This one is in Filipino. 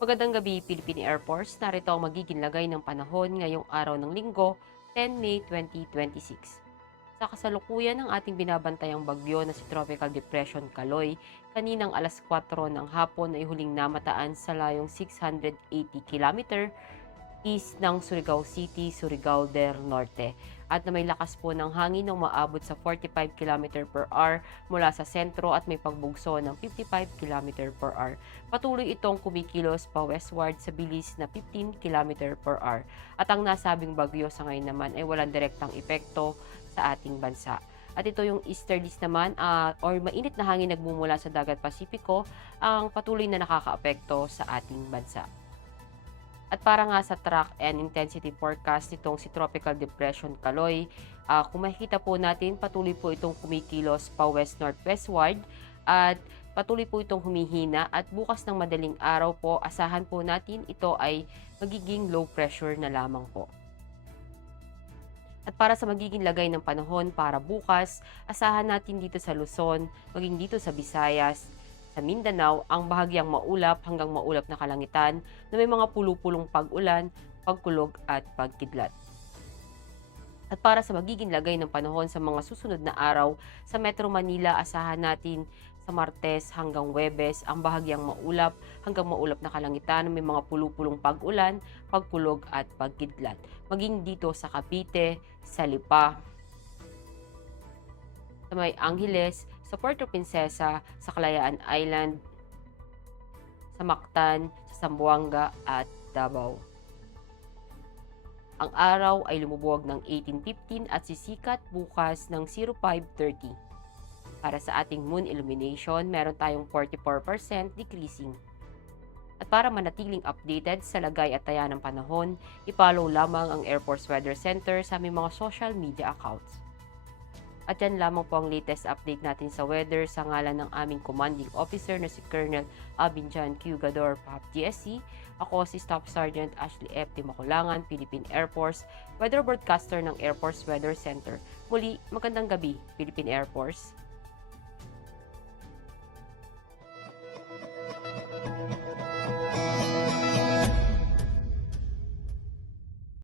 Magandang gabi, Philippine Air Force. Narito ang magiging lagay ng panahon ngayong araw ng linggo, 10 May 2026. Sa kasalukuyan ng ating binabantayang bagyo na si Tropical Depression Kaloy, kaninang alas 4 ng hapon ay huling namataan sa layong 680 km east ng Surigao City, Surigao del Norte, at na may lakas po ng hangin na umaabot sa 45 km/h mula sa sentro at may pagbugso ng 55 km/h. Patuloy itong kumikilos pa westward sa bilis na 15 km/h, at ang nasabing bagyo sa ngayon naman ay walang direktang epekto sa ating bansa. At ito yung easterlies naman or mainit na hangin nagmumula sa dagat Pasipiko ang patuloy na nakakaapekto sa ating bansa. At para nga sa track and intensity forecast nitong si Tropical Depression Kaloy, kung makikita po natin, patuloy po itong kumikilos pa west-northwestward at patuloy po itong humihina, at bukas ng madaling araw po, asahan po natin ito ay magiging low pressure na lamang po. At para sa magiging lagay ng panahon para bukas, asahan natin dito sa Luzon, maging dito sa Visayas, sa Mindanao, ang bahagyang maulap hanggang maulap na kalangitan na may mga pulupulong pag-ulan, pagkulog at pagkidlat. At para sa magiging lagay ng panahon sa mga susunod na araw, sa Metro Manila, asahan natin sa Martes hanggang Huwebes ang bahagyang maulap hanggang maulap na kalangitan na may mga pulupulong pag-ulan, pagkulog at pagkidlat. Maging dito sa Cavite, sa Lipa, sa May Angeles, sa Puerto Princesa, sa Kalayaan Island, sa Mactan, sa Zamboanga at Davao. Ang araw ay lumubog ng 18:15 at sisikat bukas ng 05:30. Para sa ating moon illumination, meron tayong 44% decreasing. At para manatiling updated sa lagay at taya ng panahon, i-follow lamang ang Air Force Weather Center sa aming mga social media accounts. At yan lamang po ang latest update natin sa weather sa ngalan ng aming commanding officer na si Colonel Abinjan Q. Gador, PAP GSC. Ako si Staff Sergeant Ashley F. Timakulangan, Philippine Air Force, weather broadcaster ng Air Force Weather Center. Muli, magandang gabi, Philippine Air Force.